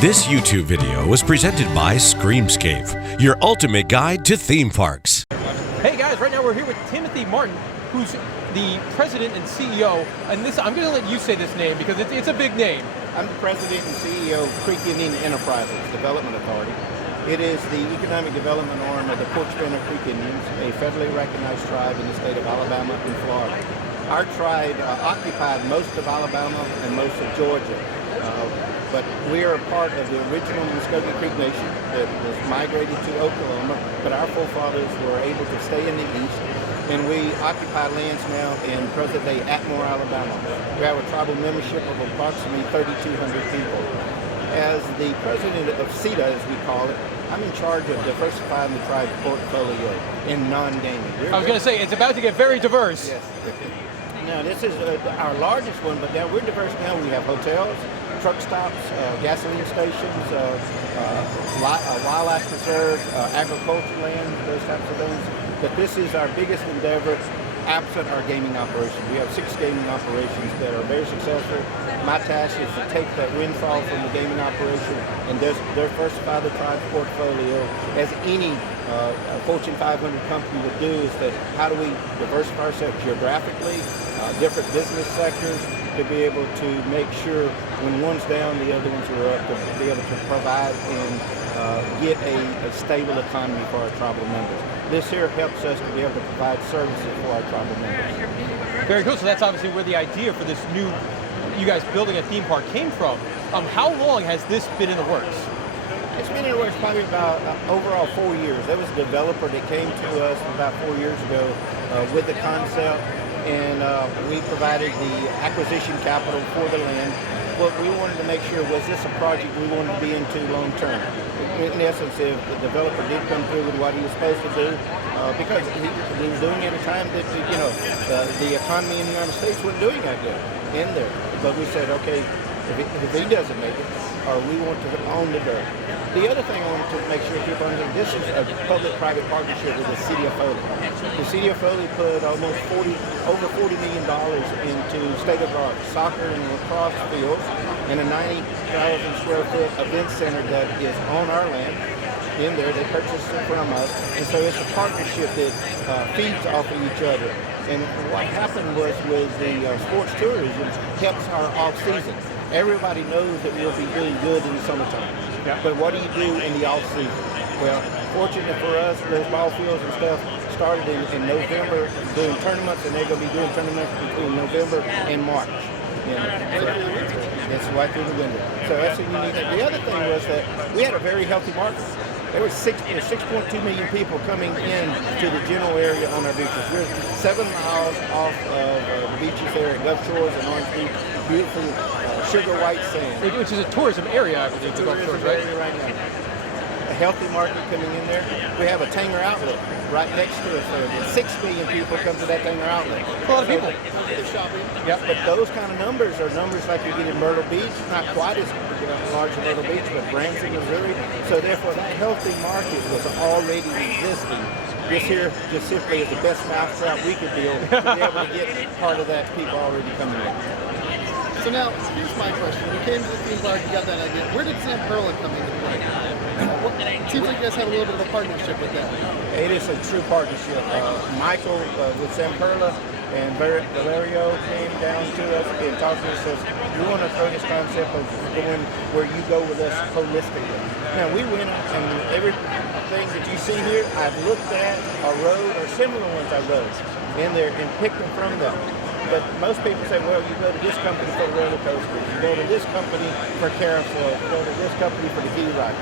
This YouTube video was presented by Screamscape, your ultimate guide to theme parks. Hey guys, right now we're here with Timothy Martin, who's the president and CEO, and this, I'm going to let you say this name because it's a big name. I'm the president and CEO of Creek Indian Enterprises Development Authority. It is the economic development arm of the Porch-Banner Creek Indians, a federally recognized tribe in the state of Alabama and Florida. Our tribe occupied most of Alabama and most of Georgia. But we are a part of the original Muskogee Creek Nation that was migrated to Oklahoma, but our forefathers were able to stay in the east, and we occupy lands now in present-day Atmore, Alabama. We have a tribal membership of approximately 3,200 people. As the president of CETA, as we call it, I'm in charge of diversifying the tribe's portfolio in non-gaming. I was going to say, it's about to get very diverse. Yes. Now, this is our largest one, but now we're diverse now. We have hotels, truck stops, gasoline stations, wildlife preserves, agricultural land, those types of things. But this is our biggest endeavor absent our gaming operation. We have 6 gaming operations that are very successful. My task is to take that windfall from the gaming operation and diversify the tribe's portfolio as any Fortune 500 company would do. Is that how do we diversify ourselves geographically, different business sectors, to be able to make sure when one's down, the other ones are up, to be able to provide and get a stable economy for our tribal members. This here helps us to be able to provide services for our tribal members. Very cool. So that's obviously where the idea for this new, you guys building a theme park came from. How long has this been in the works? It's been in the works probably about overall 4 years. There was a developer that came to us about 4 years ago with the concept, and we provided the acquisition capital for the land. What we wanted to make sure was this a project we wanted to be into long term. In essence, if the developer did come through with what he was supposed to do, because he was doing it at a time that the economy in the United States wasn't doing that good in there. But we said, okay, if he doesn't make it, we want to own the dirt. The other thing I wanted to make sure people understand, this is a public-private partnership with the city of Foley. The city of Foley put over $40 million into state-of-the-art soccer and lacrosse fields and a 90,000 square foot event center that is on our land. In there, they purchased it from us, and so it's a partnership that feeds off of each other. And what happened was with the sports tourism helps our off-season. Everybody knows that we'll be doing good in the summertime. Yeah. But what do you do in the off-season? Well, fortunately for us, those ball fields and stuff started in November doing tournaments, and they're going to be doing tournaments between November and March. It's right through the window. So that's a unique thing. The other thing was that we had a very healthy market. There were 6.2 million people coming in to the general area on our beaches. We're 7 miles off of the beaches there at Gulf Shores and Orange Beach. Beautiful sugar white sand. Which is a tourism area, I believe, the Gulf Shores, right? Right now. A healthy market coming in there. We have a Tanger outlet right next to us. So 6 million people come to that Tanger outlet. That's a lot of people. Shopping. Yep. But those kind of numbers are numbers like you get in Myrtle Beach. Not quite as large as Myrtle Beach, but Branson, Missouri. So therefore, that healthy market was already existing. This here just simply is the best mousetrap we could deal to be able to get part of that people already coming in. So now, here's my question. You came to the theme park, you got that idea. Where did Zamperla come into play? It seems like you guys have a little bit of a partnership with that. It is a true partnership. Michael with Zamperla and Valerio came down to us and talked to us and says, we want to throw this concept of going where you go with us holistically. Now, we went and everything that you see here, I've looked at or rode, or similar ones I rode in there and picked them from them. But most people say, well, you go to this company for the roller coasters, you go to this company for carousel, you go to this company for the key ride.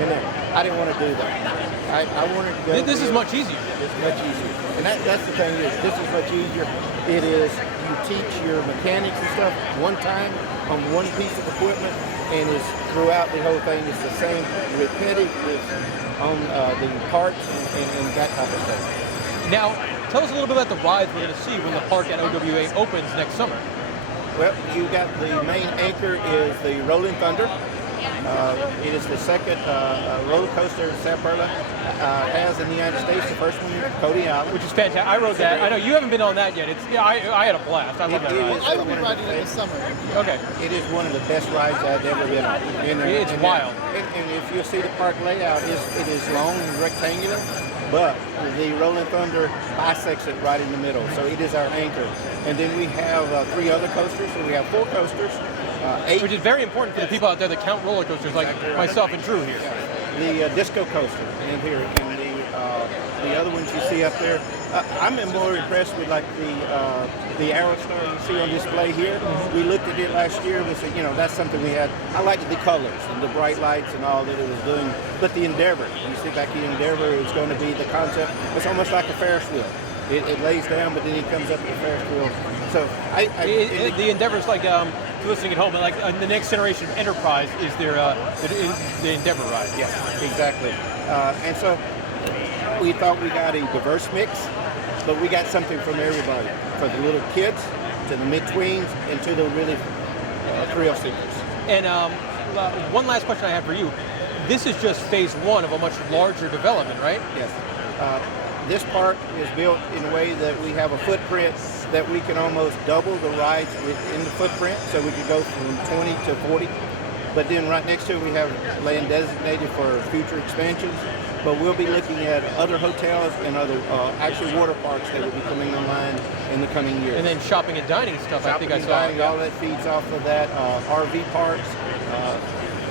And I didn't want to do that. I wanted to go. This is much easier. It's much easier. And that's the thing is, this is much easier. It is, you teach your mechanics and stuff one time on one piece of equipment, and it's throughout the whole thing. It's the same repetitive on the parts and that type of stuff. Now, tell us a little bit about the rides we're going to see when the park at OWA opens next summer. Well, you got the main anchor is the Rolling Thunder, It is the second roller coaster Zamperla has in the United States. The first one is Cody Island. Which is fantastic. I rode that. I know you haven't been on that yet. I had a blast. I love that ride. I will be riding it this summer. Okay. It is one of the best rides I've ever been on. It's wild. And if you see the park layout, it is long and rectangular, but the Rolling Thunder bisects it right in the middle. So it is our anchor. And then we have 3 other coasters. So we have 4 coasters. 8. Which is very important for the people out there that count roller coasters, like myself and Drew here. The disco coaster in here, and the other ones you see up there. I'm more impressed with like the Aerostar you see on display here. We looked at it last year. We said, that's something we had. I liked the colors and the bright lights and all that it was doing. But the Endeavor, you see back the Endeavor, is going to be the concept. It's almost like a Ferris wheel. It lays down, but then it comes up to the Ferris wheel. So the Endeavor's like listening at home, like the next generation of Enterprise is the Endeavor ride. Yes, exactly. And so we thought we got a diverse mix, but we got something from everybody, from the little kids to the mid-tweens and to the really thrill seekers. And one last question I have for you. This is just phase 1 of a much larger development, right? Yes. This park is built in a way that we have a footprint that we can almost double the rides within the footprint, so we could go from 20 to 40. But then right next to it, we have land designated for future expansions. But we'll be looking at other hotels and other actual water parks that will be coming online in the coming years. And then shopping and dining stuff, I think I saw. Dining, all that feeds off of that. RV parks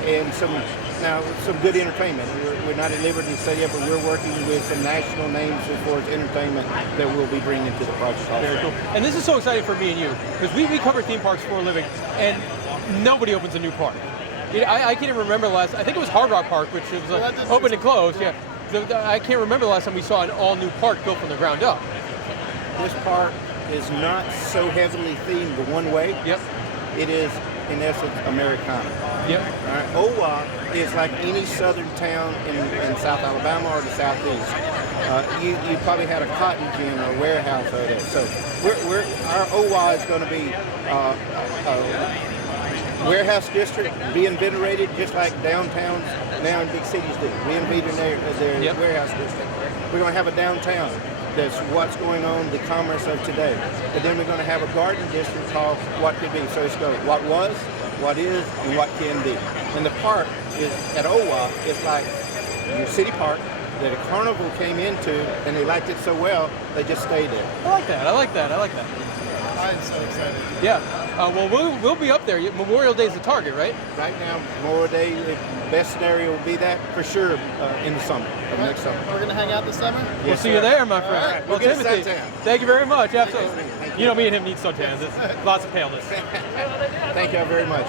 and some good entertainment. We're not at liberty to say yet, but we're working with some national names as far as entertainment that we'll be bringing to the project also. Very cool. And this is so exciting for me and you, because we cover theme parks for a living, and nobody opens a new park. I can't even remember the last, I think it was Hard Rock Park, which was open and closed, yeah. I can't remember the last time we saw an all-new park built from the ground up. This park is not so heavily themed one way. Yep. It is, in essence, Americana. Yep. Right? OWA is like any southern town in South Alabama or the Southeast. You probably had a cotton gin or a warehouse over there. So our OWA is going to be warehouse district being venerated just like downtowns now in big cities do. Reinventing their warehouse district. We're going to have a downtown that's what's going on, the commerce of today. But then we're going to have a garden district called What Could Be. So it's going what was, what is, and what can be. And the park is at OWA, it's like your city park that a carnival came into and they liked it so well, they just stayed there. I like that. I'm so excited. Yeah. Well, we'll be up there. Memorial Day is the target, right? Right now, Memorial Day, the best scenario will be that for sure in the summer, next summer. We're going to hang out this summer? We'll Yes, see sir. you there, my friend. All right, Well, we'll get Timothy, suntan. thank you very much. Absolutely. Thank You know, me and him need suntans. It's lots of paleness. Thank you all very much.